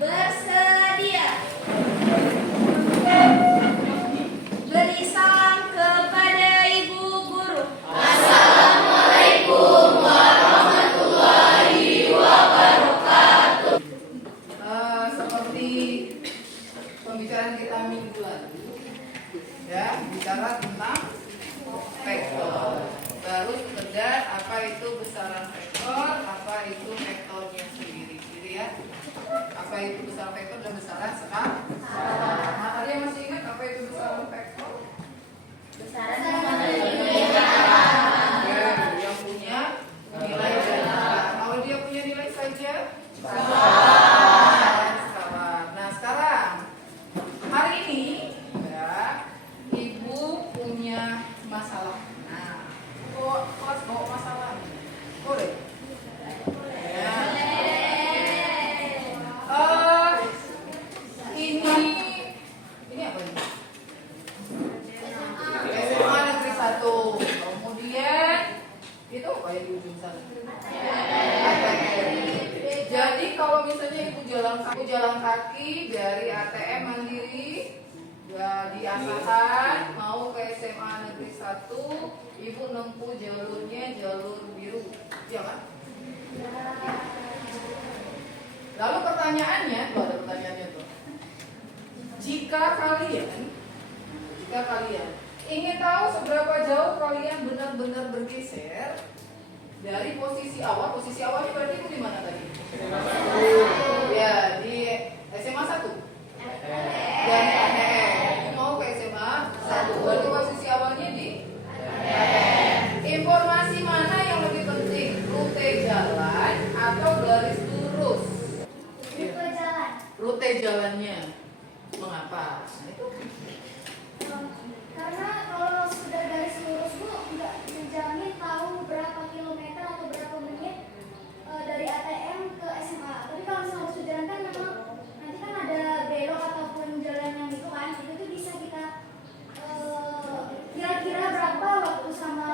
Bersedia. Beri salam kepada Ibu Guru. Assalamualaikum warahmatullahi wabarakatuh. Seperti pembicaraan kita minggu lalu, ya, bicara tentang vektor. Baru sekedar apa itu besaran vektor, apa itu vektornya sendiri, gitu ya. Apa itu besaran vektor dan besaran scalar. Nah, kalian masih ingat apa itu besaran vektor? Besaran Yang punya nilai dan scalar. Kalau dia punya nilai saja, scalar. Nah, sekarang hari ini ya, Ibu punya masalah. Nah, kelas bawa masalah. Boleh? Ya. Ini apa ini? SMA Negeri 1. Kemudian itu kayak di ujung sana. ATM. Jadi kalau misalnya ibu jalan kaki dari ATM Mandiri ya di Asahan mau ke SMA Negeri 1, ibu nempuh jalurnya jalur biru, ya kan? Lalu pertanyaannya, tuh ada pertanyaannya tuh. Jika kalian ingin tahu seberapa jauh kalian benar-benar bergeser dari posisi awalnya berarti itu di mana tadi? Ya, di SMA 1. Dan ATM. Mau ke SMA 1. Berarti posisi awalnya di ATM. Informasi mana yang lebih penting? Rute jalan atau garis lurus? Rute jalan. Rute jalannya. Mengapa? Nah, itu. Karena kalau sudah garis lurus Bu nggak menjamin tahu berapa kilometer atau berapa menit dari ATM ke SMA. Tapi kalau misalnya harus jalan kan memang nanti kan ada belok ataupun jalan yang itu kan, itu tuh bisa kita kira-kira berapa waktu sama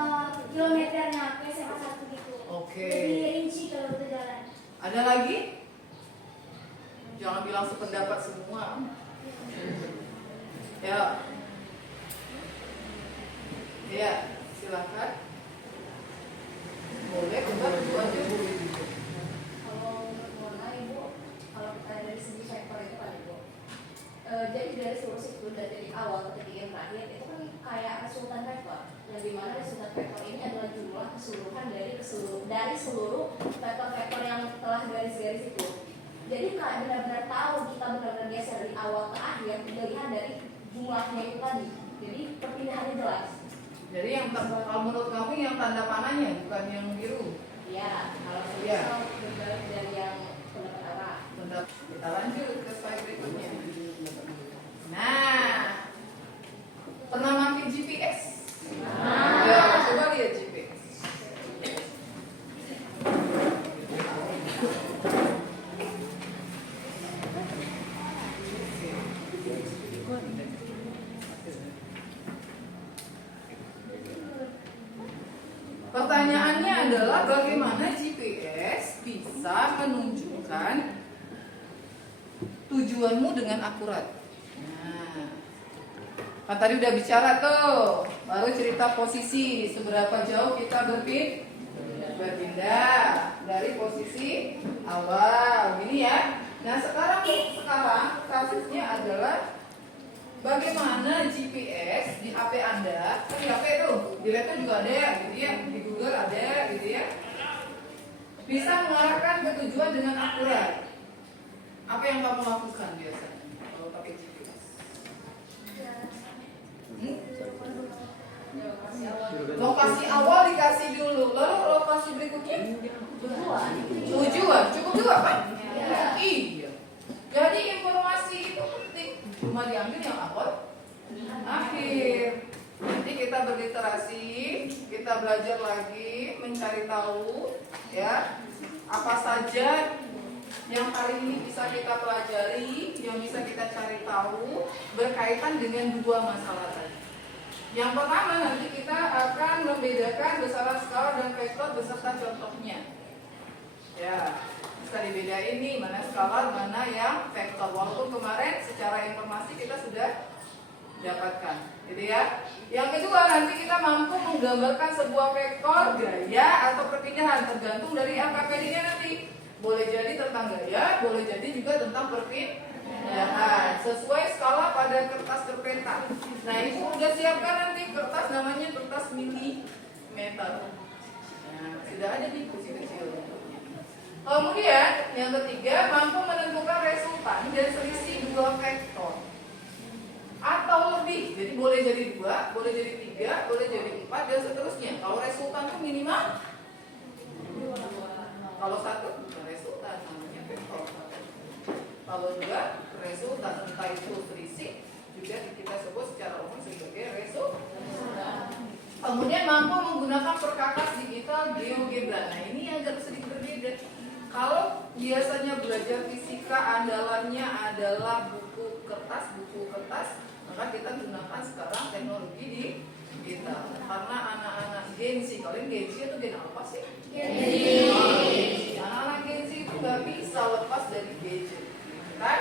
kilometernya ke SMA 1 gitu. Oke. Lebih rinci kalau rute jalan. Ada lagi? Jangan bilang sependapat semua. Ya, silakan. Boleh, coba dulu aja Bu. Kalau menurut Mona Ibu, kalau kita dari segi vektor itu kan Ibu, jadi dari lurus itu dari awal ke titik yang terakhir itu kan kayak resultan vektor, yang dimana resultan vektor ini adalah jumlah keseluruhan dari seluruh vektor-vektor yang telah garis-garis itu. Jadi kayak benar-benar tahu kita benar-benar geser dari awal ke akhir dilihat dari jumlahnya itu tadi. Jadi perpindahannya jelas. Jadi yang kalau menurut kamu yang tanda panahnya bukan yang biru. Iya, kalau Iya. berbalik dari yang pendapat arah. Kita lanjut ke slide berikutnya. Nah, pernah makin GPS? Ya, coba lihat GPS. Pertanyaannya adalah bagaimana GPS bisa menunjukkan tujuanmu dengan akurat. Nah, kan tadi udah bicara tuh, baru cerita posisi seberapa jauh kita berpindah dari posisi awal, gini ya. Nah sekarang kasusnya adalah bagaimana GPS di HP Anda, kan di HP tuh, di laptop juga ada, gitu ya, di Google ada, gitu ya, bisa mengarahkan ke tujuan dengan akurat. Apa yang kamu lakukan biasanya kalau pakai GPS? Lokasi awal dikasih dulu, lalu lokasi berikutnya tujuan, cukup juga kan? Iya. Jadi informasi itu penting, cuma diambil yang awal, akhir. Nanti kita berliterasi, kita belajar lagi, mencari tahu, ya, apa saja yang kali ini bisa kita pelajari, yang bisa kita cari tahu berkaitan dengan dua masalah tadi. Yang pertama nanti kita akan membedakan besaran skala dan vektor beserta contohnya. Ya, bisa dibedain. ini mana skalar, mana yang vektor. Walaupun kemarin secara informasi kita sudah dapatkan, gitu ya. Yang kedua, nanti kita mampu menggambarkan sebuah vektor, gaya atau perpindahan tergantung dari AKPD-nya nanti. Boleh jadi tentang gaya, boleh jadi juga tentang perpindahan sesuai skala pada kertas terpentak. Nah, ibu udah siapkan nanti kertas, namanya kertas milimeter. Nah, sudah ada di kursi kecil. Kemudian yang ketiga, mampu menentukan resultan dan selisih dua vektor atau lebih. Jadi boleh jadi 2, boleh jadi 3, boleh jadi 4 dan seterusnya. Kalau resultan itu minimal, kalau 1 bukan resultan, namanya vektor. Kalau 2 resultan, entah itu selisih, juga kita sebut secara umum sebagai resultan. Kemudian mampu menggunakan perkakas digital GeoGebra. Nah, ini agak sedikit berbeda. Kalau biasanya belajar fisika andalannya adalah buku kertas, maka kita gunakan sekarang teknologi digital. Karena anak-anak Gen Z, kalian Gen Z itu Gen apa sih? Gen Z. Anak-anak Gen Z itu nggak bisa lepas dari gadget, kan?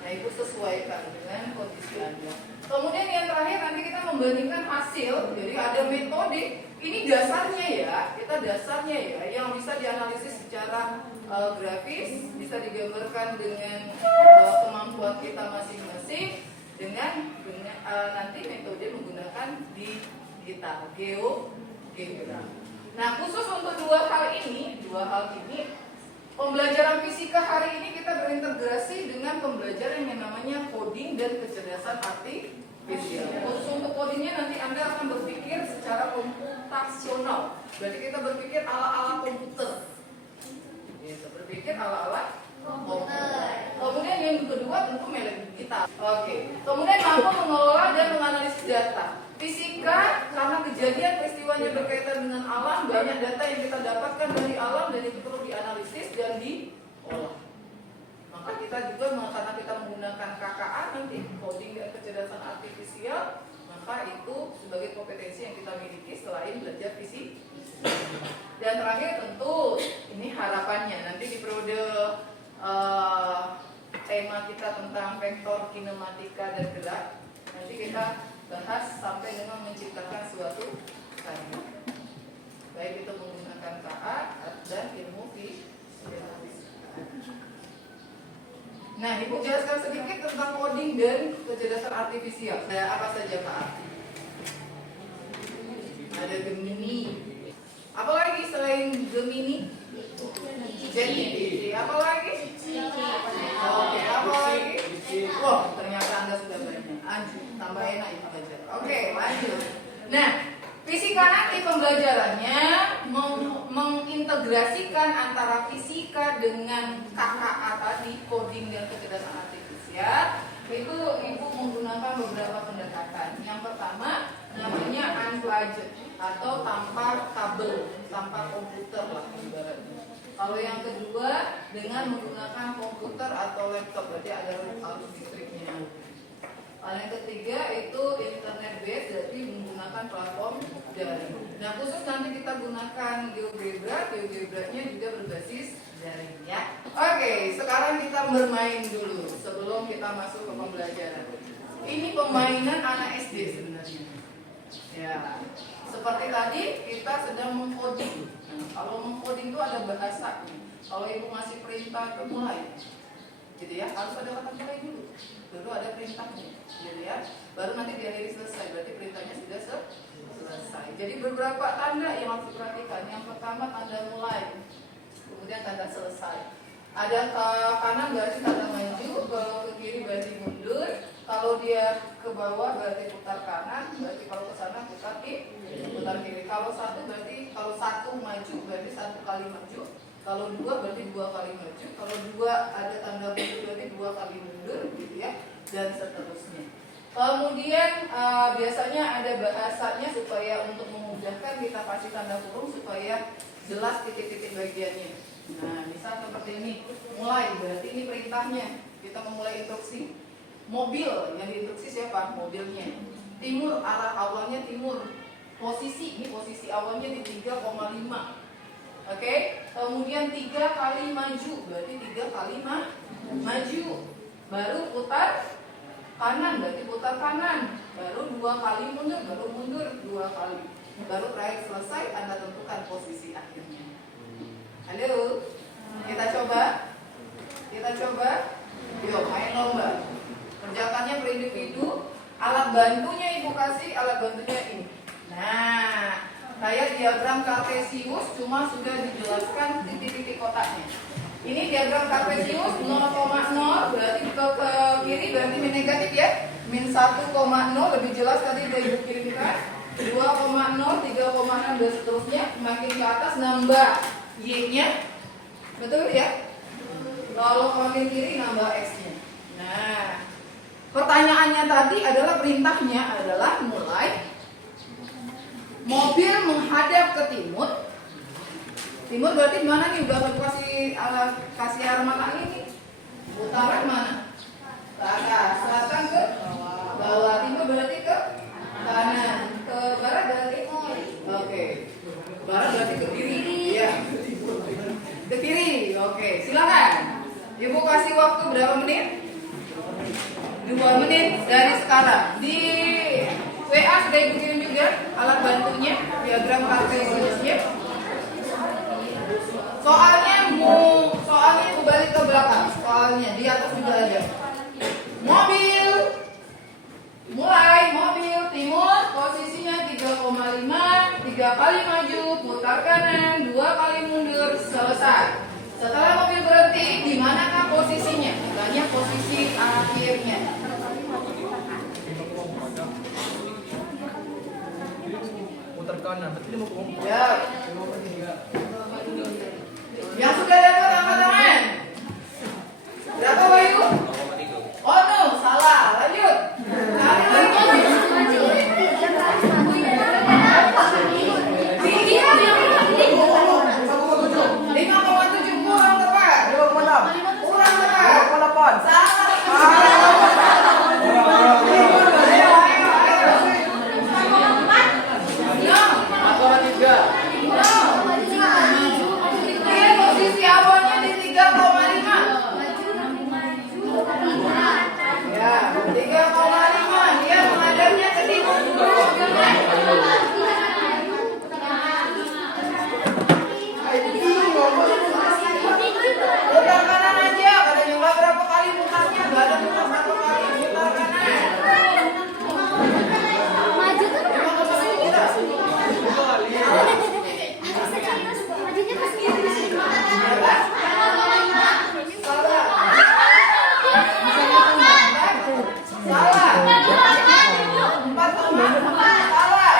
Nah, itu sesuaikan dengan kondisi Anda. Kemudian yang terakhir nanti kita membandingkan hasil. Jadi ada metode, ini dasarnya ya, yang bisa dianalisis secara grafis, bisa digambarkan dengan kemampuan kita masing-masing dengan nanti metode menggunakan digital GeoGebra. Nah, khusus untuk dua hal ini, pembelajaran fisika hari ini kita berintegrasi dengan pembelajaran yang namanya coding dan kecerdasan artifisial. Khusus untuk codingnya nanti Anda akan berpikir secara komputasional. Berarti kita berpikir ala-ala komputer. Berpikir ala-ala komputer. Kemudian yang kedua tentu melek digital. Oke. Kemudian mampu mengelola dan menganalisis data. Fisika karena kejadian peristiwanya berkaitan dengan alam, banyak data yang kita dapatkan dari alam dan itu perlu dianalisis dan diolah. Maka kita juga karena kita menggunakan KKA nanti coding dan kecerdasan artifisial, maka itu sebagai kompetensi yang kita miliki selain belajar fisika. Dan terakhir tentu ini harapannya nanti di periode tema kita tentang vektor kinematika dan gerak, nanti kita bahas sampai dengan menciptakan suatu karya, baik itu menggunakan KA dan ilmu fisika. Nah, Ibu jelaskan sedikit tentang coding dan kecerdasan artifisial. Ada apa saja Pak? Ada Gemini. Apalagi selain Gemini? GPT. Apalagi? Oke, apalagi? Wah, ternyata Anda sudah banyak. Tambah enak itu belajar. Oke, lanjut. Nah, fisika nanti pembelajarannya mengintegrasikan antara fisika dengan KKA tadi, coding dan kecerdasan artifisial. Itu Ibu menggunakan beberapa pendekatan. Yang pertama namanya unplugged atau tanpa kabel, tanpa komputer lah ibaratnya. Kalau yang kedua dengan menggunakan komputer atau laptop, berarti ada arus listriknya. Kalau yang ketiga itu internet based, jadi menggunakan platform daring. Nah, khusus nanti kita gunakan GeoGebra-nya juga berbasis daring ya. Oke, sekarang kita bermain dulu sebelum kita masuk ke pembelajaran. Ini permainan anak SD sebenarnya. Ya, seperti tadi kita sedang mengcoding. Nah, kalau mengcoding itu ada bahasanya. Kalau Ibu ngasih perintah itu mulai, jadi ya harus ada kata mulai dulu. Dulu ada perintahnya, gitu ya. Baru nanti diakhiri selesai, berarti perintahnya sudah selesai. Jadi beberapa tanda yang harus diperhatikan. Yang pertama tanda mulai, kemudian tanda selesai. Ada ke kanan berarti tanda maju, kalau ke kiri berarti mundur. Kalau dia ke bawah berarti putar kanan, berarti kalau ke sana putar kiri. Kalau satu berarti kalau satu maju berarti satu kali maju. Kalau dua berarti dua kali maju. Kalau dua ada tanda mundur berarti dua kali mundur, gitu ya, dan seterusnya. Kemudian biasanya ada bahasanya supaya untuk memudahkan kita kasih tanda kurung supaya jelas titik-titik bagiannya. Nah, misal seperti ini, mulai berarti ini perintahnya. Kita memulai instruksi. Mobil yang diinstruksi siapa? Mobilnya. Timur, arah awalnya timur. Posisi, ini posisi awalnya di 3,5. Oke, kemudian 3 kali maju, berarti 3 kali maju. Baru putar kanan, berarti putar kanan. Baru 2 kali mundur, baru mundur 2 kali. Baru terakhir selesai, Anda tentukan posisi akhirnya. Halo, kita coba. Yuk, main lomba. Kerjakannya per individu. Alat bantunya Ibu kasih, alat bantunya ini. Nah, kayak diagram kartesius, cuma sudah dijelaskan titik-titik kotaknya. Ini diagram kartesius 0,0 berarti ke kiri berarti min negatif ya. Min 1,0 lebih jelas tadi udah Ibu kirimkan. 2,0, 3,6 dan seterusnya. Makin ke atas nambah y-nya. Betul ya? Kalau makin kiri nambah x-nya. Nah, pertanyaannya tadi adalah perintahnya adalah mulai mobil menghadap ke timur. Timur berarti mana nih? Udah kasih arah mata ini. Utara mana? Ke atas. Selatan ke bawah. Timur berarti ke kanan. Ke barat berarti oke. Barat berarti ke kiri. Iya. Ke kiri. Oke, silakan. Ibu kasih waktu berapa menit? 2 menit dari sekarang. Di WA sudah Ibu kirim juga alat bantunya, diagram kartesiusnya. Soalnya Ibu balik ke belakang. Soalnya di atas juga ada. Mobil timur posisinya 3,5, 3 kali maju, putar kanan, 2 kali mundur, selesai. Setelah mobil berhenti, di manakah posisinya? Bukannya posisi akhirnya. Putar kanan, berarti dia mau ke Ya. Yang sudah dapat angkat tangan. Berapa Bayu? Oh no, salah. Lanjut. Cari lagi. 5,7 kurang tepat. 5,6. Kurang tepat. 5,8. Salah. Dia posisi awalnya di 3,5. Ya, 3,5. Dia menghadapnya ke timur. Putar kanan aja. Kada nyoba berapa kali putarnya? Gak ada putar satu kali. Putar kanan. Maju kan? 5,7 kita. Majunya ke kiri. Salah. 4,4. Salah.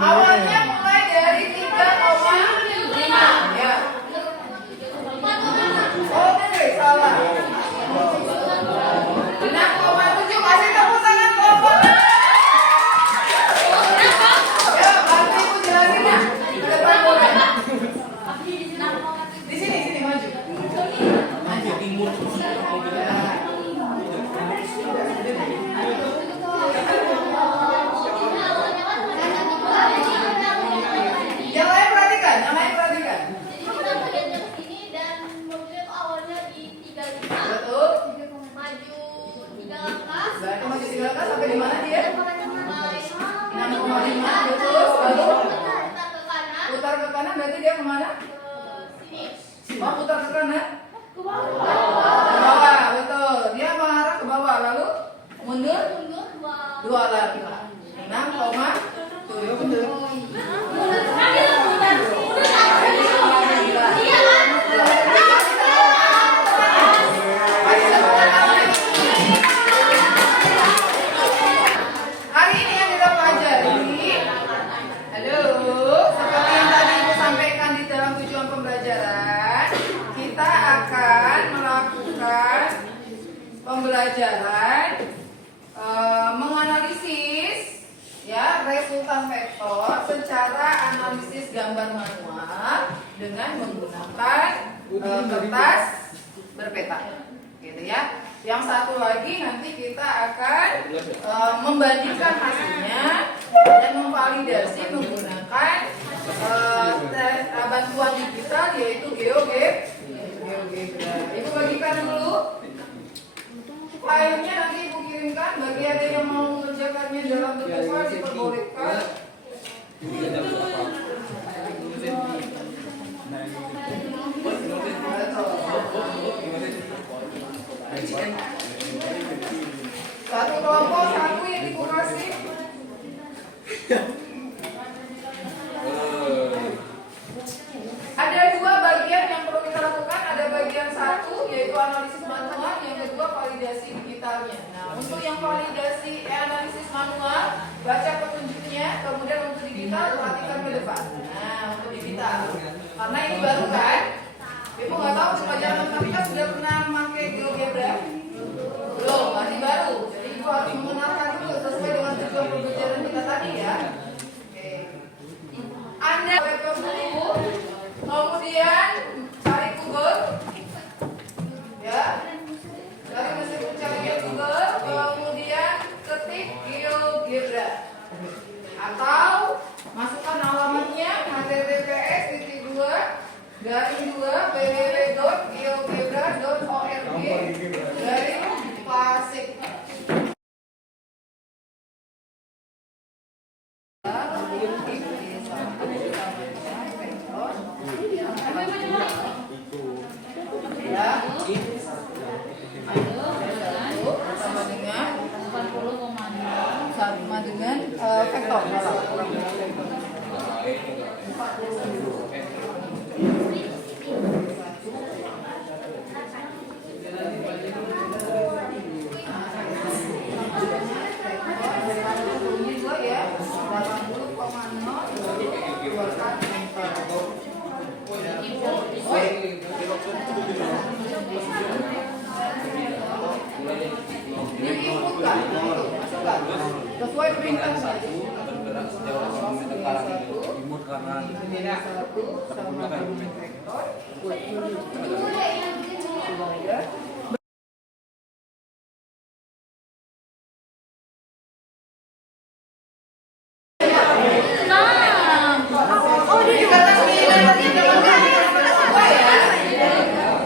Awalnya mulai dari 3,5 ya. Oke, salah. 6,7. Kasih tepuk tangan kelompoknya. Ya, bantu Ibu jelasin ya. Ke depan boleh. Di sini maju. Maju timur. Yang lain perhatikan. Jadi kita bagian dari sini dan mobilnya tuh awalnya di 35, Betul. maju 3 langkah, Berarti maju 3 langkah sampai di mana dia? 6,5. Betul. Lalu putar ke kanan, putar ke kanan berarti dia kemana? ke sini. Mau putar ke kanan? Ke bawah. Ke bawah, betul. Dia mengarah ke bawah. Lalu mundur Mundur 2 langkah. 6,7. Betul. Hari ini yang kita pelajari, halo, seperti yang tadi Ibu sampaikan di dalam tujuan pembelajaran, kita akan melakukan pembelajaran menganalisis ya resultan vektor secara analisis gambar manual dengan menggunakan kertas berpeta, gitu ya. Yang satu lagi nanti kita akan membandingkan hasilnya dan memvalidasi menggunakan bantuan digital yaitu GeoGebra. Ibu bagikan dulu. Filenya nanti ibu kirimkan. Bagi ada yang mau mengerjakannya dalam bentuk file diperbolehkan. Satu kelompok satu yang ibu kasih. Ada dua bagian yang perlu kita lakukan. Ada bagian satu yaitu analisis manual, yang kedua validasi digitalnya. Nah, untuk yang validasi analisis manual, baca petunjuknya, kemudian untuk digital perhatikan ke depan. Nah, untuk digital, karena ini baru kan, ibu nggak tahu di pelajaran matematika sudah pernah memakai GeoGebra? Belum, masih baru. Jadi ibu harus mengenalkan dulu sesuai dengan tujuan pembelajaran kita tadi ya. Oke. Anda laptop dulu, kemudian cari Google, ya, cari mesin pencarian Google, kemudian ketik GeoGebra, atau masukkan alamatnya https://www.geogebra.org/Pasik. Ya, sama dengan vektor. Ini dua ya, 80,0 ini inputkan, masukkan sesuai perintah saja. Bergerak sejauh 1 meter ke arah timur kanan. 1 sama vektor.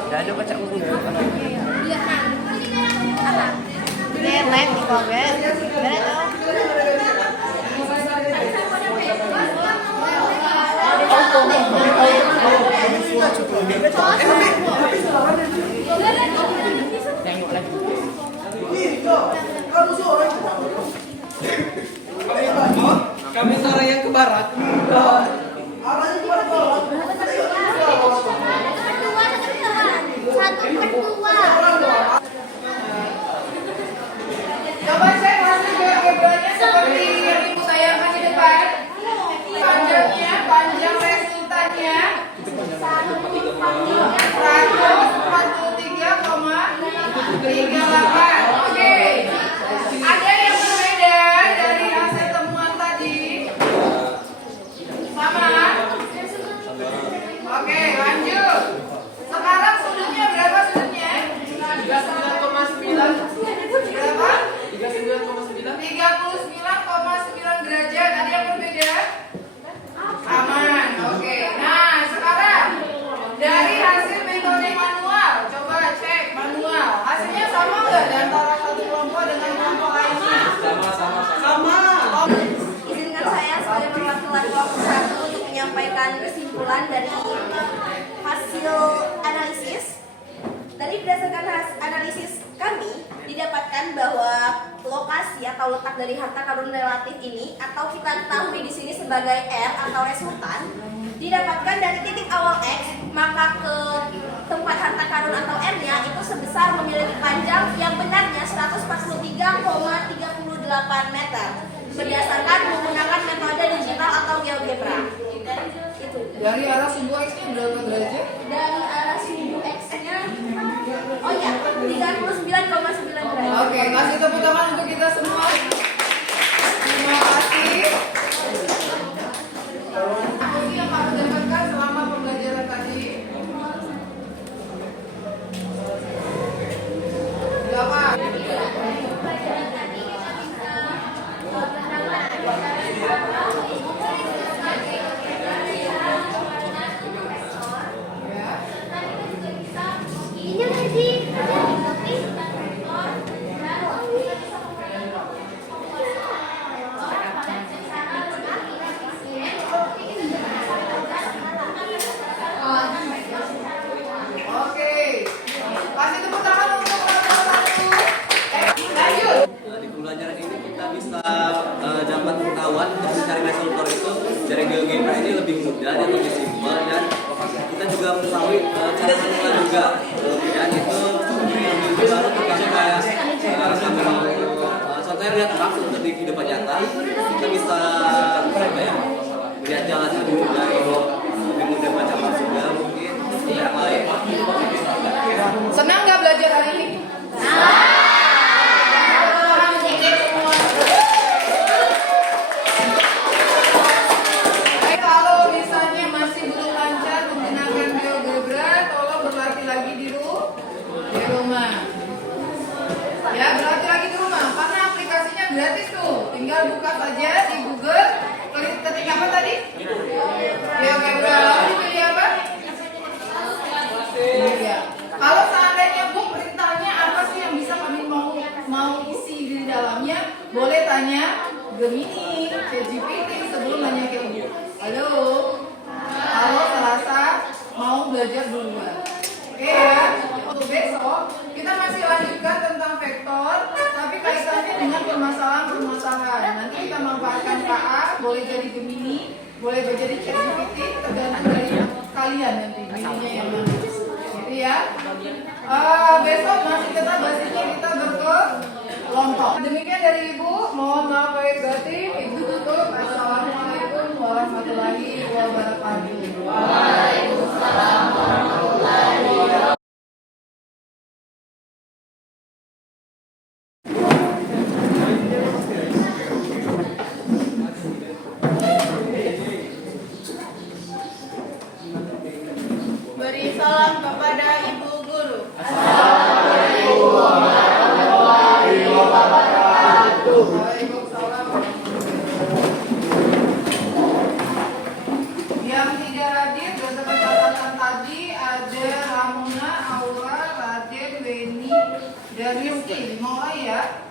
Tidak ada baca buku. Live di komen. Tengok lagi. Kami sore yang ke barat. Coba cek hasil GeoGebra-nya seperti yang ibu tayangkan di depan. Panjang resultannya 143,38. Oke. Ada yang berbeda dari hasil temuan tadi? Sama? Oke, lanjut. Sekarang sudutnya berapa sudutnya? 39,9. Berapa? 39,9. 39,9 derajat. Ada yang berbeda? Aman. Oke. Nah, sekarang dari hasil metode manual, coba cek manual. Hasilnya sama nggak antara satu kelompok dengan kelompok lainnya? Sama. Izinkan saya sebagai perwakilan kelompok 1 untuk menyampaikan kesimpulan dari hasil analisis. Dari berdasarkan hasil analisis kami didapatkan bahwa lokasi atau letak dari harta karun relatif ini atau kita ketahui di sini sebagai R atau resultan didapatkan dari titik awal X, maka ke tempat harta karun atau R-nya itu sebesar memiliki panjang yang benarnya 143,38 meter berdasarkan menggunakan metode digital atau GeoGebra. Itu. Dari arah sumbu X-nya berapa derajat? Dari arah sumbu X-nya, oh ya, 39,9 derajat. Oke, kasih tepuk tangan untuk kita semua. Terima kasih. Apa sih yang kamu dapatkan selama pembelajaran tadi? Berapa? tapi tidak semua juga. Dan itu bisa aplikasi kayak contohnya lihat langsung dari kehidupan nyata, kita bisa apa ya, lihat jalannya dulu dari lebih mudah baca juga mungkin yang lain. Senang nggak belajar hari ini? Kalau misalnya masih belum lancar menggunakan GeoGebra, tolong berlatih lagi di rumah. Ya, berlatih lagi di rumah karena aplikasinya gratis tuh. Tinggal buka saja di Google, ketik apa tadi? GeoGebra. Lalu dipilih apa? Iya. Kalau seandainya Bu perintahnya apa sih yang bisa kami mau isi di dalamnya, boleh tanya Gemini, ChatGPT sebelum nanya ke Ibu. Halo, Selasa mau belajar duluan. Oke ya. Untuk besok kita masih lanjutkan tentang vektor, tapi kaitannya dengan permasalahan. Nanti kita manfaatkan KA, boleh jadi Gemini, boleh jadi ChatGPT, tergantung dari kalian nanti Gemininya yang mana. Gitu ya. Besok masih tetap basisnya kita berkelompok. Demikian dari Ibu, mohon maaf lahir batin. Ibu tutup. Assalamualaikum warahmatullahi wabarakatuh. Waalaikumsalam warahmatullahi wabarakatuh. Beri salam kepada Ibu Guru. Assalamualaikum warahmatullahi wabarakatuh. Waalaikumsalam. Yang tidak hadir berdasarkan catatan tadi ada Ramona, Aura, Raden, Weni, dan Rizky. 5 orang ya.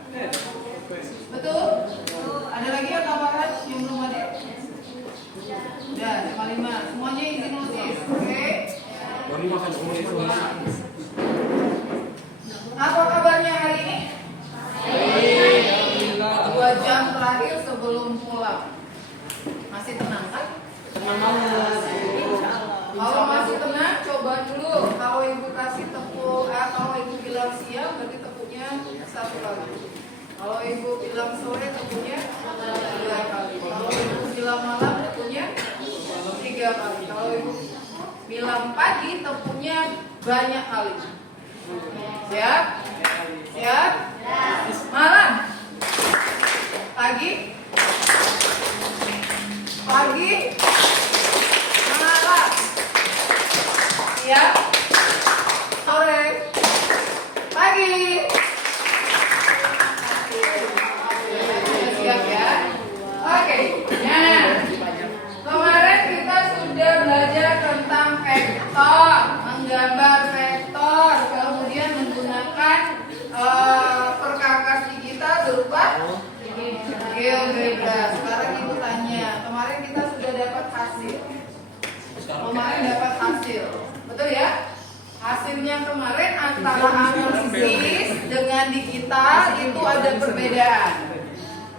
Betul? Ada lagi yang tambahan yang belum hadir? Udah, cuma 5. Semuanya izin notis. Oke? Apa kabarnya hari ini? 2 jam terakhir sebelum pulang. Masih tenang kan? Kalau masih tenang, coba dulu. Kalau Ibu kasih tepuk, kalau Ibu bilang siang, berarti tepuknya 1 kali. Kalau Ibu bilang sore, tepuknya 2 kali. Kalau Ibu bilang malam, tepuknya 3 kali. Kalau Ibu bilang pagi, tepuknya banyak kali. Siap? Siap? Malam? Pagi? Pagi? Malam? Siap? Sore? Pagi? Siap ya? Oke. Nah, kemarin kita sudah belajar tentang vektor, menggambar vektor, kemudian menggunakan perkakas kita berupa GeoGebra. Sekarang Ibu tanya, kemarin kita sudah dapat hasil. Betul ya? Hasilnya kemarin antara analisis dengan digital itu ada perbedaan.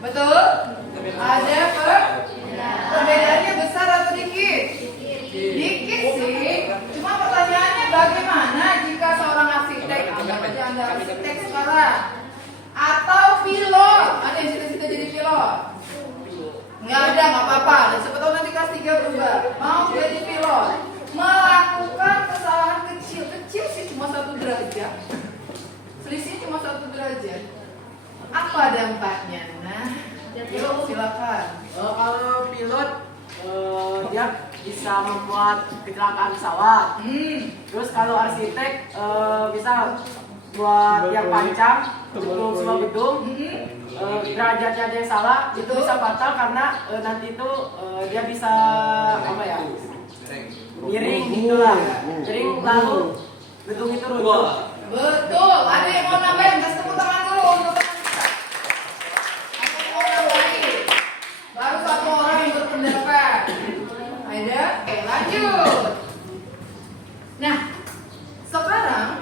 Betul? Ada perbedaannya besar atau dikit? Dikit sih. Cuma pertanyaannya bagaimana jika seorang arsitek, Anda arsitek sekarang, atau pilot, ada yang cita-cita jadi pilot? Nggak ada, nggak apa-apa. Siapa tahu nanti kelas 3 berubah. Mau jadi pilot, melakukan kesalahan kecil sih, cuma 1 derajat. Selisihnya cuma 1 derajat. Apa dampaknya? Nah, yuk silakan. Kalau pilot dia bisa membuat kecelakaan pesawat. Terus kalau arsitek bisa buat yang panjang untuk sebuah gedung, derajatnya ada yang salah, itu bisa fatal karena nanti itu dia bisa apa ya, miring gitulah, miring lalu gedung itu runtuh. Betul. Ada yang mau nambahin? Kasih tepuk tangan dulu untuk teman kita. Ada yang mau nambahin? Baru 1 orang yang berpendapat. Ada? Oke, lanjut. Nah, sekarang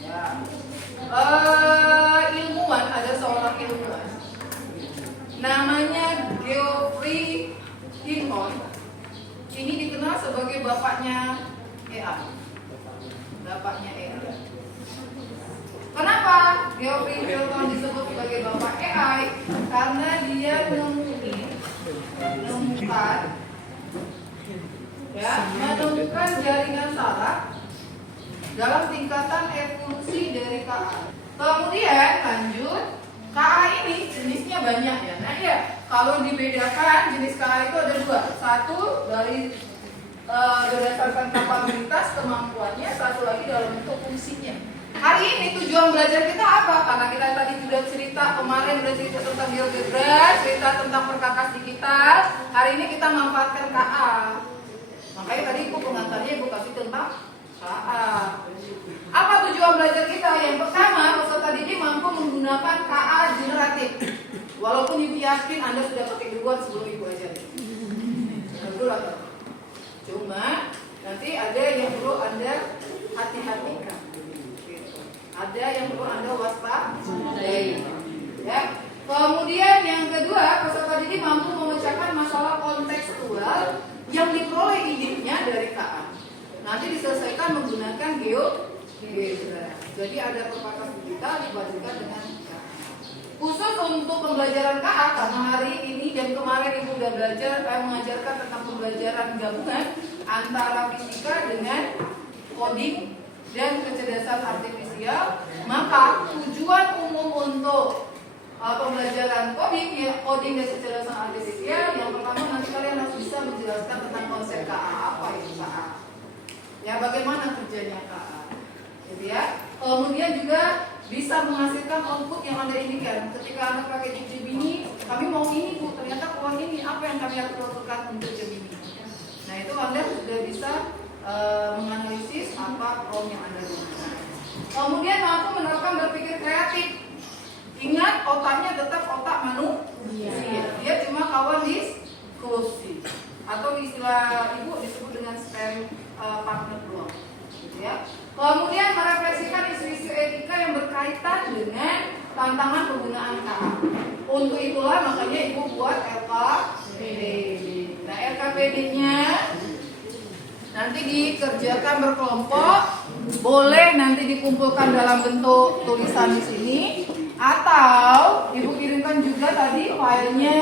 ya, ilmuwan, ada seorang ilmuwan namanya Geoffrey Hinton. Ini dikenal sebagai bapaknya EA. Bapaknya EA. Kenapa Geoffrey Hilton disebut sebagai bapak AI? Karena dia menemukan jaringan saraf dalam tingkatan evolusi dari KA. Kemudian lanjut, KA ini jenisnya banyak ya. Nah ya, kalau dibedakan jenis KA itu ada dua. Satu dari berdasarkan kapabilitas kemampuannya, satu lagi dalam bentuk fungsinya. Hari ini tujuan belajar kita apa? Karena kita tadi sudah cerita kemarin sudah cerita tentang GeoGebra, cerita tentang perkakas digital. Hari ini kita manfaatkan KA. Makanya tadi ibu pengantarnya ibu kasih tentang KA. Apa tujuan belajar kita? Yang pertama, peserta didik mampu menggunakan KA generatif. Walaupun ibu yakin Anda sudah pakai duluan sebelum ibu ajar. Cuma nanti ada yang perlu Anda hati-hatikan. Ada yang perlu Anda waspadai. Ya. Kemudian yang kedua, peserta didik mampu memecahkan masalah kontekstual yang diperoleh idenya dari KA. Nanti diselesaikan menggunakan GeoGebra. Jadi ada perkakas digital dibagikan dengan KA. Khusus untuk pembelajaran KA, karena hari ini dan kemarin ibu sudah belajar mengajarkan tentang pembelajaran gabungan antara fisika dengan coding dan kecerdasan artifisial, maka tujuan umum untuk pembelajaran coding dan kecerdasan artifisial, yang pertama nanti kalian harus bisa menjelaskan tentang konsep KA, apa itu KA, ya bagaimana kerjanya KA, gitu ya. Kemudian juga bisa menghasilkan output yang Anda inginkan. Ketika Anda pakai Gemini, kami mau ini Bu, ternyata keluar ini, apa yang kami harus lakukan untuk Gemini. Nah itu Anda sudah bisa menganalisis apa prompt yang Anda gunakan. Kemudian mampu menerapkan berpikir kreatif. Ingat, otaknya tetap otak manusia. Dia cuma kawan diskusi, atau istilah ibu disebut dengan STEM partner doang, gitu ya. Kemudian merefleksikan isu-isu etika yang berkaitan dengan tantangan penggunaan KA. Untuk itulah makanya ibu buat LKPD. Nah LKPD-nya nanti dikerjakan berkelompok, boleh nanti dikumpulkan dalam bentuk tulisan di sini, atau ibu kirimkan juga tadi filenya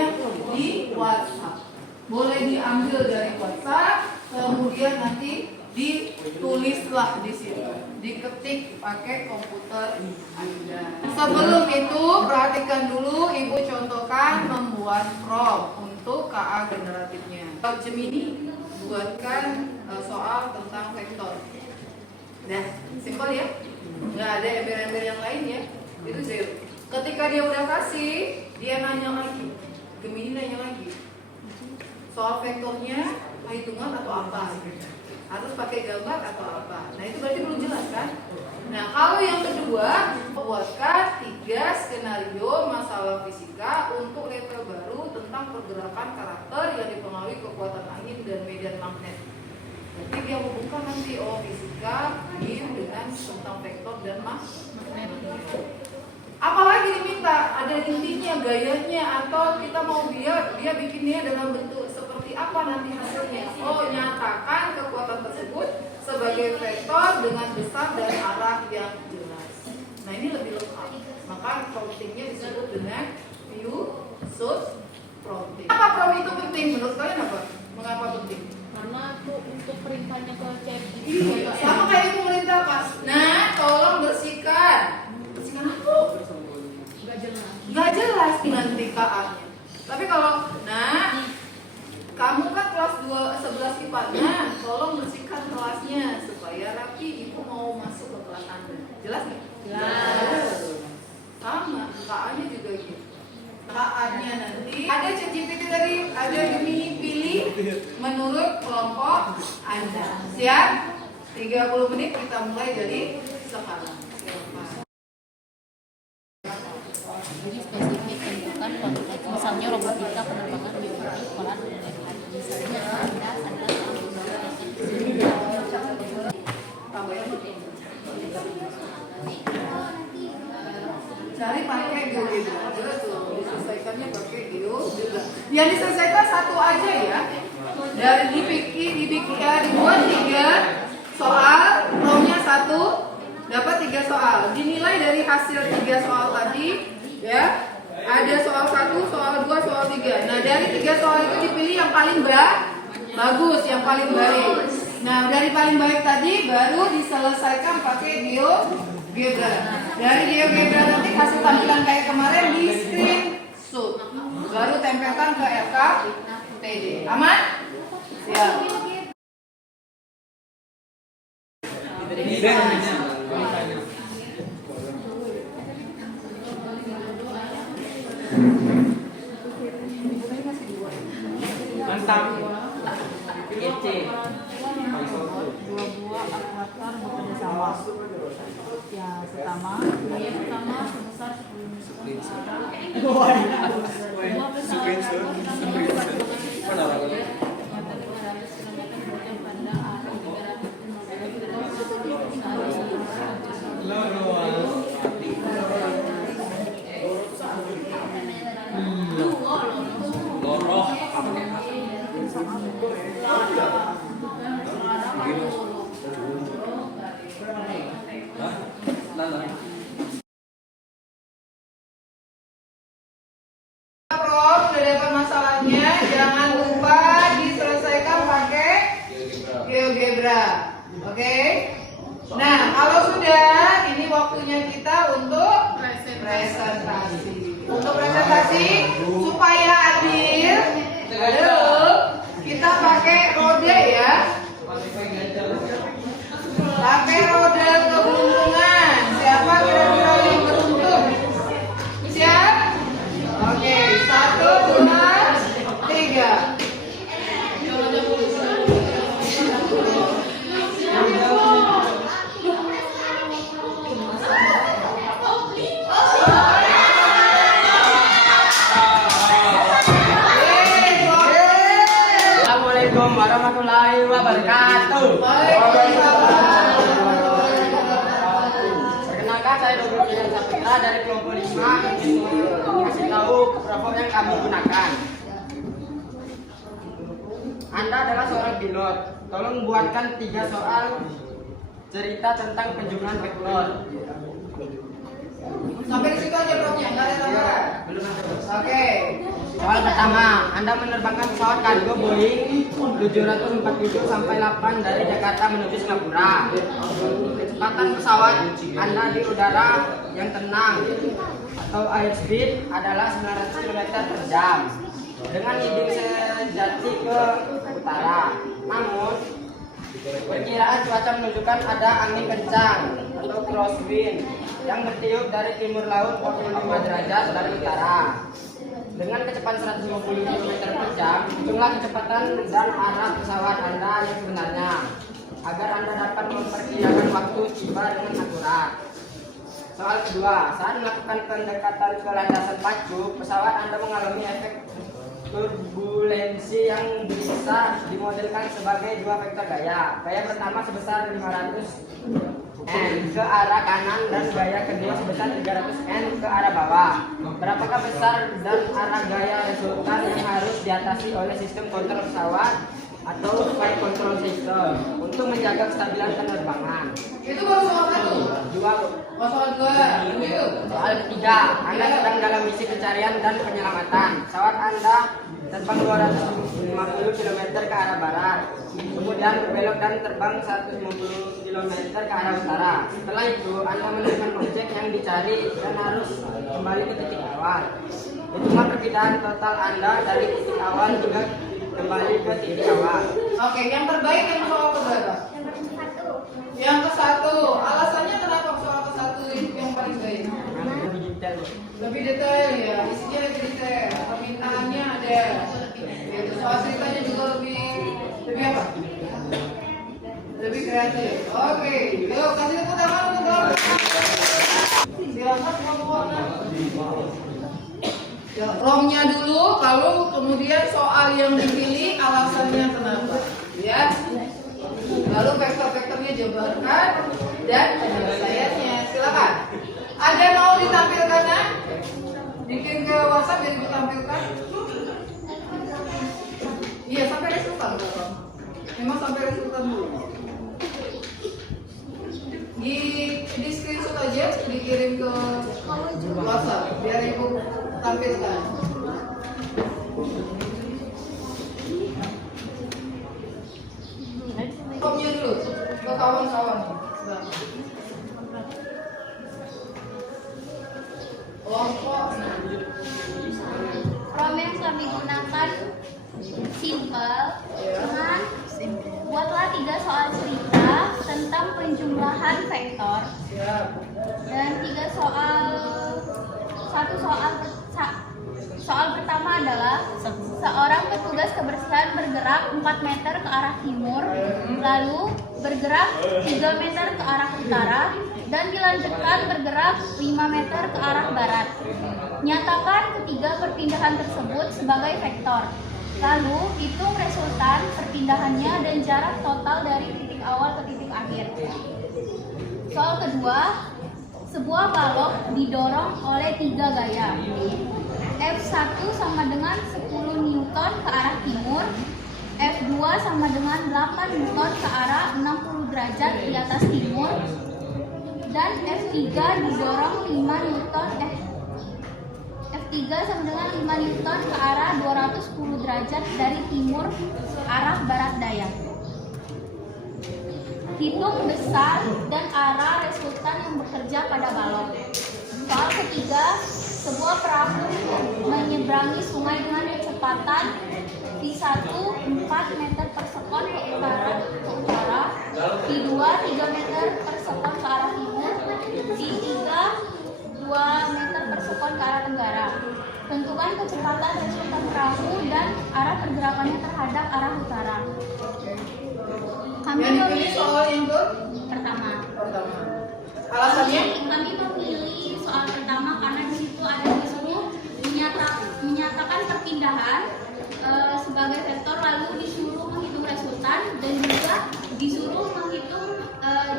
di WhatsApp. Boleh diambil dari WhatsApp, kemudian nanti ditulislah di situ, diketik pakai komputer Anda. Sebelum itu perhatikan dulu, ibu contohkan membuat prompt untuk KA generatifnya. Gemini buatkan soal tentang vektor. Nah, simpel ya, nggak ada ember-ember yang lain ya, itu zero. Ketika dia udah kasih, dia nanya lagi, Gemini nanya lagi, soal vektornya hitungan atau apa? Harus pakai gambar atau apa? Nah itu berarti belum jelas kan? Nah kalau yang kedua, buatkan 3 skenario masalah fisika untuk level baru tentang pergerakan karakter yang dipengaruhi kekuatan angin dan medan magnet. Jadi dia hubungkan nanti fisika dengan tentang vektor dan magnet. Apalagi diminta, ada intinya, gayanya, atau kita mau dia bikinnya dalam bentuk seperti apa nanti hasilnya. Nyatakan kekuatan tersebut sebagai vektor dengan besar dan arah yang jelas. Nah ini lebih lengkap. Maka promptingnya disebut dengan view source prompting. Apa prompt itu penting? Menurut kalian apa? Mengapa penting? Karena untuk perintahnya ke ChatGPT. Iya, sama kayak itu merintahkan. Nah, tolong bersihkan. Bersihkan apa? Gak jelas nanti KA-nya. Tapi kalau, kamu kan kelas 11 IPA-nya, tolong bersihkan kelasnya supaya rapi, ibu mau masuk ke kelas Anda. Jelas nggak? Jelas. Sama, KA-nya juga gitu. KA-nya nanti ada ChatGPT tadi, ada Gemini, pilih menurut kelompok Anda. Siap? 30 menit kita mulai dari sekarang. Jadi spesifik tentukan konteks, misalnya robotika penerbangan mengikuti pola misalnya anda cari pakai GeoGebra juga tuh, diselesaikannya pakai GeoGebra. Yang diselesaikan satu aja ya, dari dibuat 3 soal dapat 3 soal. Dinilai dari hasil 3 soal tadi, ya. Ada soal 1, soal 2, soal 3. Nah, dari 3 soal itu dipilih yang paling bagus, yang paling baik. Nah, dari paling baik tadi baru diselesaikan pakai GeoGebra. Dari GeoGebra nanti hasil tampilan kayak kemarin di screenshot. Baru tempelkan ke RKTD. Aman? Siap. Mantap. Kece. Dua buah avatar bekerja sama. Yang pertama, biaya pertama sebesar 10 miskun dua pesawat Prof, udah dapat masalahnya, jangan lupa diselesaikan pakai GeoGebra. Oke? Nah, kalau sudah, ini waktunya kita untuk presentasi. Untuk presentasi, supaya adil, kita pakai rode ya. Pakai rode keberuntungan. Siapa kira-kira yang beruntung? Siap? Oke, 1, 2, 3. Assalamualaikum warahmatullahi wabarakatuh. Perkenalkan, saya Dr. Bidan Sapitra dari kelompok 5 ingin kasih tahu kelompok yang kami gunakan. Anda adalah seorang pilot. Tolong buatkan 3 soal cerita tentang penjumlahan vektor. Sampai di situ aja Profnya, nggak ada tambahan. Oke. Soal pertama, Anda menerbangkan pesawat kargo Boeing 747 sampai 8 dari Jakarta menuju Singapura. Kecepatan pesawat Anda di udara yang tenang atau airspeed adalah 900 km per jam dengan leading sejati ke utara. Namun, perkiraan cuaca menunjukkan ada angin kencang atau crosswind yang bertiup dari timur laut 45 derajat dari utara. Dengan kecepatan 150 km per jam, hitunglah kecepatan dan arah pesawat Anda yang sebenarnya agar Anda dapat memperkirakan waktu tiba dengan akurat. Soal kedua, saat melakukan pendekatan ke landasan pacu, pesawat Anda mengalami efek turbulensi yang bisa dimodelkan sebagai 2 vektor gaya. Gaya pertama sebesar 500 N ke arah kanan dan gaya kedua sebesar 300 N ke arah bawah. Berapakah besar dan arah gaya resultan yang harus diatasi oleh sistem kontrol pesawat atau flight control system untuk menjaga kestabilan penerbangan? Itu baru soal 1. Soal 2. Begitu. Soal ketiga, Anda sedang dalam misi pencarian dan penyelamatan. Pesawat Anda terbang 250 km ke arah barat, kemudian berbelok dan terbang 150 km ke arah utara. Setelah itu, Anda menemukan objek yang dicari dan harus kembali ke titik awal. Itulah perbedaan total Anda dari titik awal hingga kembali ke titik awal. Oke, yang terbaik yang soal keberapa? Yang ke-1. Alasannya kenapa soal ke-1 itu yang paling baik? Lebih detail. Lebih detail ya, isinya lebih detail, permintaannya ada. Gitu. Soal ceritanya juga lebih apa? Lebih kreatif. Oke, yuk kasih tepuk tangan untuk Dor. Silakan semua. Ya, romnya dulu, lalu kemudian soal yang dipilih alasannya kenapa, ya. Lalu vektor-vektornya jabarkan dan penyelesaiannya. Silakan. Ada yang mau ditampilkan? Nah? Bikin ke WhatsApp jadi ditampilkan. Iya, sampai resultan. Memang sampai resultan dulu. Di kirim ke WhatsApp biar ibu tampilkan. Kopnya dulu ke kawan-kawan. Kelompok. Prom yang kami gunakan simple, cuman buatlah 3 soal cerita tentang penjumlahan vektor Siap. dan 3 soal. Soal pertama adalah seorang petugas kebersihan bergerak 4 meter ke arah timur, lalu bergerak 3 meter ke arah utara, dan dilanjutkan bergerak 5 meter ke arah barat. Nyatakan ketiga perpindahan tersebut sebagai vektor. Lalu hitung resultan perpindahannya dan jarak total dari titik awal ke titik akhir. Soal kedua, sebuah balok didorong oleh 3 gaya. F1 sama dengan 10 Newton ke arah timur, F2 sama dengan 8 Newton ke arah 60 derajat di atas timur, dan F3 didorong 5 Newton F3 sama dengan 5 Newton ke arah 210 derajat dari timur arah barat daya. Hitung besar dan arah resultan yang bekerja pada balok. Soal ketiga, sebuah perahu menyeberangi sungai dengan kecepatan V1 4 meter per sekon ke utara, V2 3 meter per sekon ke arah timur, V3 2 meter per sekon ke arah tenggara. Tentukan kecepatan resultan perahu dan arah pergerakannya terhadap arah utara. Kami Yang dipilih memilih soal yang pertama. Alasannya? Kami memilih soal pertama karena di situ ada disuruh menyatakan perpindahan sebagai vektor, lalu disuruh menghitung resultan dan juga disuruh menghitung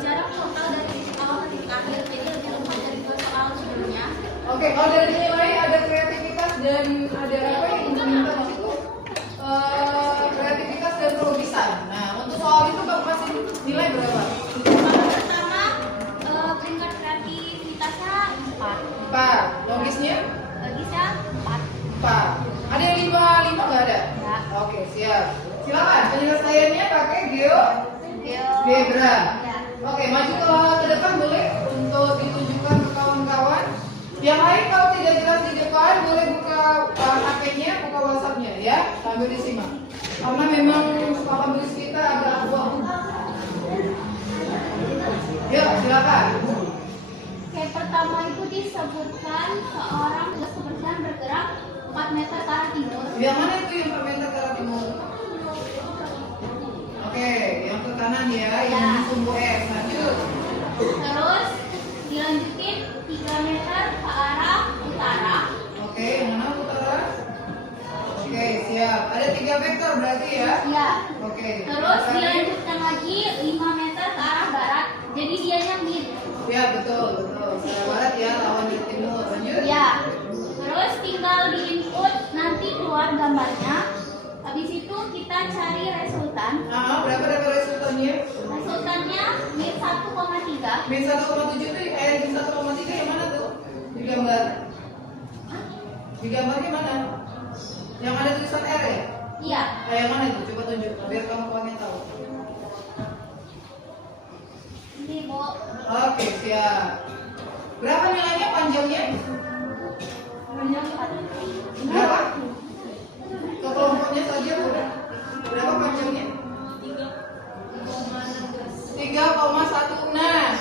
jarak total dari titik awal ke titik akhir. Jadi lebih lengkap dari 2 soal sebelumnya. Oke, kalau dari nilai ada kreativitas dan ada apa yang diminta di situ? Kreativitas dan pelukisan. Nah, untuk soal itu kamu kasih nilai berapa? Soal pertama peringkat kreativitasnya 4. 4. Logisnya? Logisnya 4. 4. Ada yang 5 nggak ada? Enggak. Oke, siap. Silakan penyelesaiannya pakai GeoGebra. Ya. Oke, maju ke depan boleh untuk ditunjukkan ke kawan-kawan. Yang lain kalau tidak jelas di depan boleh buka HP-nya, buka WhatsApp-nya ya, sambil disimak. Karena memang papan tulis kita agak kuat. Yuk, silakan. Oke, pertama itu disebutkan seorang petugas kebersihan bergerak 4 meter ke arah timur. Yang mana itu yang permenta ke arah timur? Oke, yang ke kanan ya, yang sumbu X. Lanjut. Terus dilanjutin 3 meter ke arah utara. Oke, yang mana utara? Oke, siap. Ada 3 vektor berarti ya? Ya. Oke. Terus Tadi- dilanjutkan lagi 5 meter ke arah barat. Jadi dianya mid. Ya, betul. Saya barat ya, lawan di timur. Lanjut. Ya. Terus tinggal di input nanti keluar gambarnya. Habis itu kita cari resultan. Nah, berapa dapat resultannya? Resultannya mid 1,3. Min 1,7 itu min 1,3 yang mana tuh? Di gambar. Di gambarnya mana? Yang ada tulisan R ya? Iya. Yang mana itu? Coba tunjuk biar kamu tahu. Ini, Bu. Oke, siap. Berapa nilainya panjangnya? Berapa? Ke kelompoknya saja boleh. Berapa panjangnya? 3,16.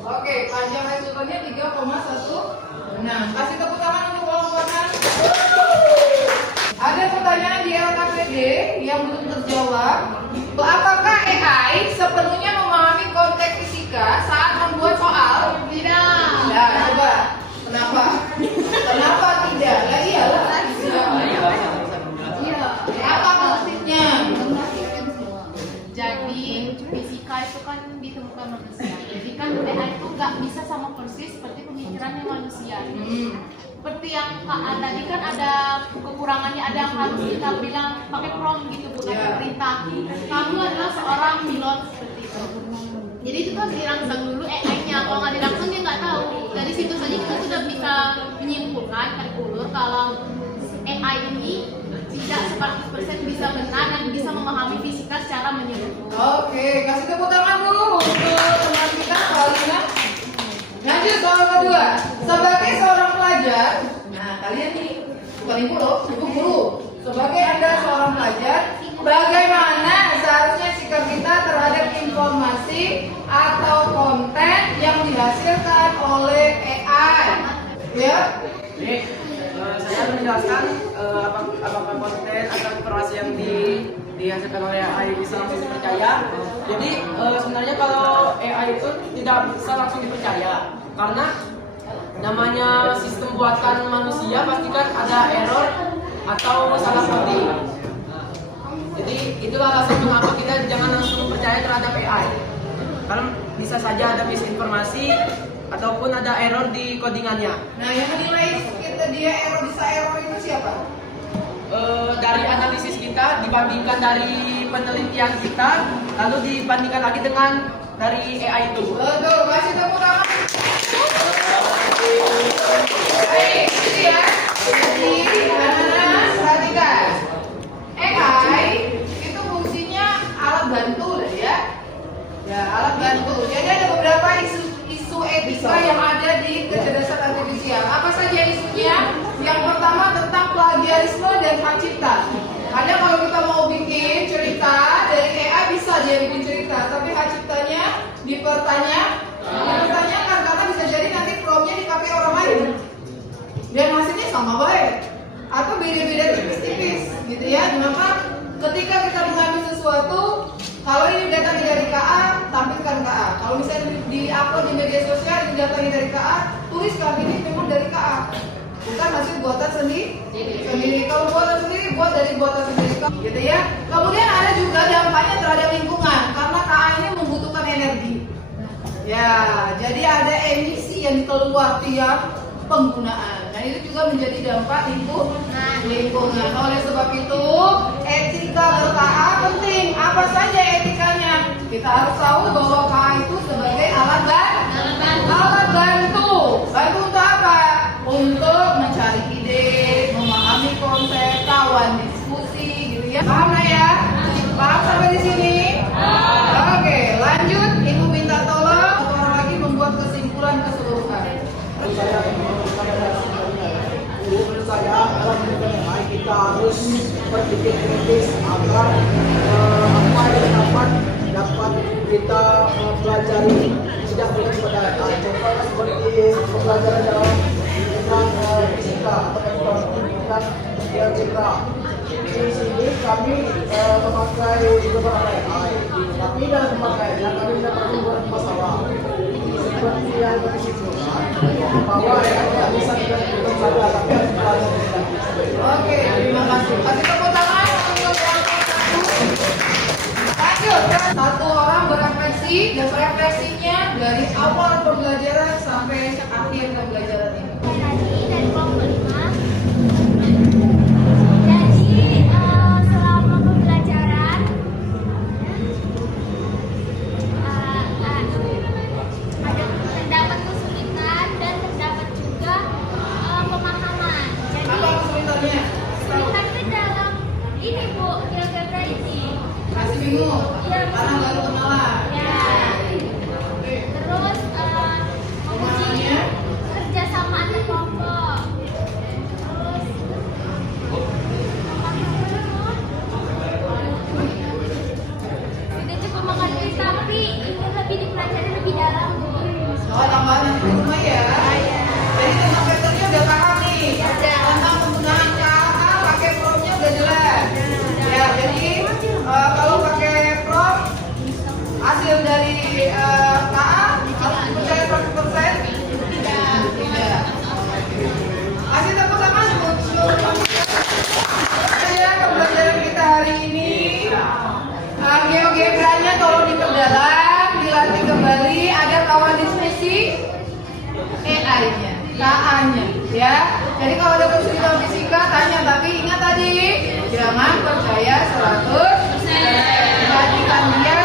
Oke, panjang resultannya 3,16. Kasih tepuk tangan untuk kelompok kanan. Ada pertanyaan di LKPD yang belum terjawab. Apakah AI sepenuhnya memahami konteks fisika saat membuat soal? Tidak. Nah, coba. Kenapa? Kenapa tidak? Ya iyalah. Iya. Apa maksudnya? Jadi fisika itu kan ditemukan manusia. Jadi kan AI itu nggak bisa sama persis seperti pemikirannya manusia. Seperti yang Kak An tadi kan ada kekurangannya, ada yang harus kita bilang pakai prompt gitu, bukan Yeah. perintah. Kamu adalah seorang pilot seperti itu. Jadi itu harus dirangsang dulu AI-nya. Kalau nggak dirangsang dia nggak tahu. Dari situ bisa menyimpulkan tarik ulur kalau AI ini tidak 100% bisa benar dan bisa memahami fisika secara menyeluruh. Oke, kasih tepuk tangan dulu untuk teman kita Paulina. Lanjut soal kedua. Sebagai seorang pelajar, nah kalian nih bukan ibu loh, ibu guru. Sebagai Anda seorang pelajar, bagaimana seharusnya sikap kita terhadap informasi atau konten yang dihasilkan oleh AI? Ya? Jadi, saya akan menjelaskan apakah konten atau informasi yang dihasilkan oleh AI bisa langsung dipercaya. Jadi sebenarnya kalau AI itu tidak bisa langsung dipercaya karena namanya sistem buatan manusia pastikan ada error atau salah coding. Jadi itulah alasan mengapa kita jangan langsung percaya terhadap AI. Karena bisa saja ada misinformasi ataupun ada error di codingannya. Nah, yang menilai dia bisa error itu siapa? Dari analisis kita dibandingkan dari penelitian kita, lalu dibandingkan lagi dengan dari AI itu. Betul, kasih tepuk tangan. Baik, itu ya. Jadi, anak-anak perhatikan. AI itu fungsinya alat bantu lah ya. Ya, alat bantu. Jadi ada beberapa isu etika yang ada di kecerdasan artifisial. Apa saja isunya? Yang pertama tentang plagiarisme dan hak cipta. Karena kalau kita mau bikin cerita dari AI bisa dia bikin cerita, tapi hak ciptanya dipertanyakan karena bisa jadi nanti promptnya dipakai orang lain dan hasilnya sama baik atau beda-beda tipis-tipis, gitu ya. Maka ketika kita mengambil sesuatu, kalau ini datangnya dari KA, tampilkan KA. Kalau misalnya di-upload di media sosial, ini datangnya dari KA, tuliskan ini memang dari KA. Bukan hasil buatan sendiri. Kalau buatan sendiri, buat dari buatan sendiri, gitu ya. Kemudian ada juga dampaknya terhadap lingkungan, karena KA ini membutuhkan energi. Ya, jadi ada emisi yang keluar tiap penggunaan. Nah, itu juga menjadi dampak lingkungan. Oleh sebab itu, etika ber-KA penting. Apa saja etikanya? Kita harus tahu bahwa KA itu sebagai alat bantu. Bantu untuk apa? Untuk mencari ide, memahami konsep, kawan diskusi, gitu ya. Paham lah ya? Paham sampai di sini? Oke, lanjut. Ibu minta tolong orang lagi membuat kesimpulan keseluruhan. Menurut saya dalam mengenai kita harus berpikir kritis agar apa yang dapat kita pelajari tidak boleh pada contohnya seperti pembelajaran dalam bidang fisika atau pendidikan geometri. Di sini kami memakai beberapa AI, tapi dalam pemakaiannya kami dapat membuat masalah seperti yang disebutkan bahwa tidak bisa kita saja tapi harus belajar. Oke, terima kasih. Kasih tepuk tangan untuk yang lanjut. Satu orang berefleksi dan refleksinya dari awal pembelajaran sampai akhir pembelajaran ini. Dari kelompok 5. Jadi selama pembelajaran ada terdapat kesulitan dan terdapat juga pemahaman. Jadi Apa kesulitannya? kesulitan itu dalam ini Bu, geometri ini. Masih bingung? Karena baru kenalan. Ya. Terus menguji kerjasama antar kelompok. Terus tidak cukup mengerti tapi ini lebih dipelajari lebih dalam. Oh, tambahan yang kedua ya. Jadi tentang patternnya udah paham nih. Tentang penggunaan KA pakai promptnya udah jelas. Ya, jadi kalau pakai prompt hasil dari KA harus dipercaya 100%? Tidak. Kasih tepuk tangan untuk seluruh ya pembelajaran kita hari ini. Geogebranya tolong diperdalam, dilatih kembali. Ada kawan diskusi AI-nya, KA-nya, ya. Jadi kalau ada kesulitan fisika tanya, tapi ingat tadi jangan percaya 100%. Perhatikan dia